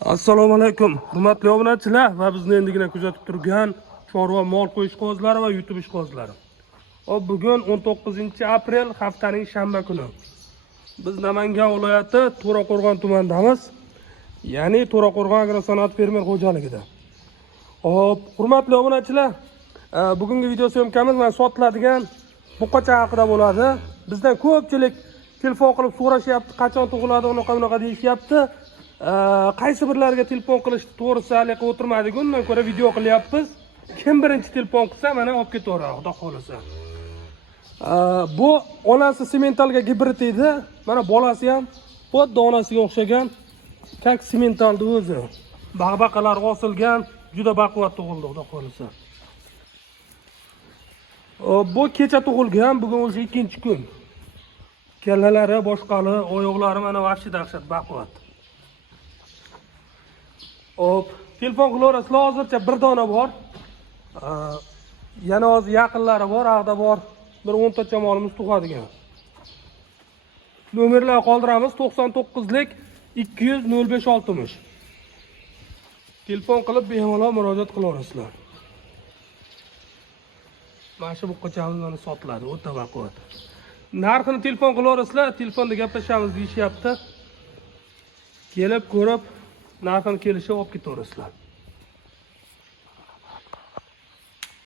Assalomu alaykum, hurmatli obunachilar va bizni endigina kuzatib turgan chorva mol qo'yish qog'ozlari va YouTube ishqozlari. Bugun 19-aprel haftaning shanba kuni. Biz Namangan viloyati To'raqo'rg'on tumanidamiz. Ya'ni To'raqo'rg'on agrosanoat fermer xo'jaligida. Hurmatli obunachilar, bugungi video syomkamiz mana sotiladigan buqacha haqida bo'ladi. Bizdan ko'pchilik telefon qilib so'rashyapti, qachon tug'iladi, unaqa deyishyapti. Qaysi birlarga telefon qilishni to'g'risi hali qilib o'tirmadik, undan ko'ra video qilyapmiz. Kim birinchi telefon qilsa, mana olib ketaveradi, xudo xolasa. Bu onasi sementalga gibrid edi. Mana bolasi ham xuddi onasiga o'xshagan kak sementalni o'zi. Baqbaqalar osilgan, juda baquvvat tug'ildi, xudo xolasa. Bu kecha tug'ilgan, bugun o'sha 2-kun. Kallalari, boshqali, oyoqlari mana vahshiy dahshat baquvvat. Telefon qilaverasizlar, hozircha bir dona bor. Yana hozir yaqinlari bor, ag'da bor. Bir 10 tacha molimiz tug'adigan. Nomerlar qoldiramiz: 99lik 200 0560. Telefon qilib bemalol murojaat qilaverasizlar. Mana shu buqachamiz mana sotiladi, o'ta baquvvat. Narxini telefon qilaverasizlar, telefonda gaplashamiz deyishyapti. Kelib ko'rib, narxini kelishib olib ketaverasizlar.